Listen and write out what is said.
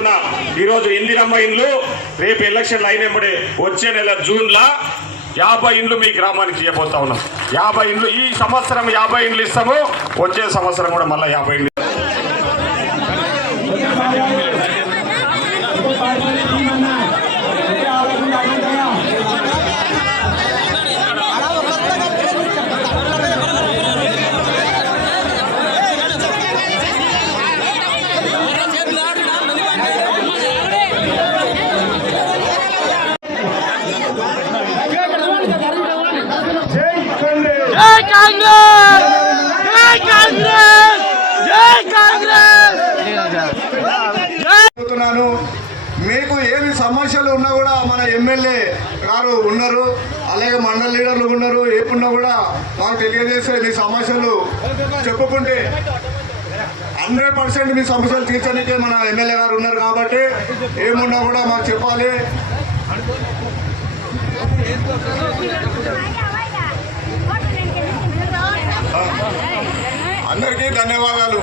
చెప్తున్నా, ఈరోజు ఇందిరమ్మ ఇండ్లు రేపు ఎలక్షన్లు అయినప్పుడే వచ్చే నెల జూన్లో 50 ఇండ్లు మీ గ్రామానికి ఇవ్వబోతా ఉన్నాం. 50 ఇండ్లు ఈ సంవత్సరం 50 ఇండ్లు ఇస్తాము. వచ్చే సంవత్సరం కూడా మళ్ళీ 50 ఇండ్లు. మీకు ఏమి సమస్యలు ఉన్నా కూడా మన ఎమ్మెల్యే గారు ఉన్నారు, అలాగే మండల లీడర్లు ఉన్నారు. ఏమున్నా కూడా మాకు తెలియజేస్తే మీ సమస్యలు చెప్పుకుంటే 100% మీ సమస్యలు తీర్చడానికే మన ఎమ్మెల్యే గారు ఉన్నారు. కాబట్టి ఏమున్నా కూడా మాకు చెప్పాలి. అందరికీ ధన్యవాదాలు.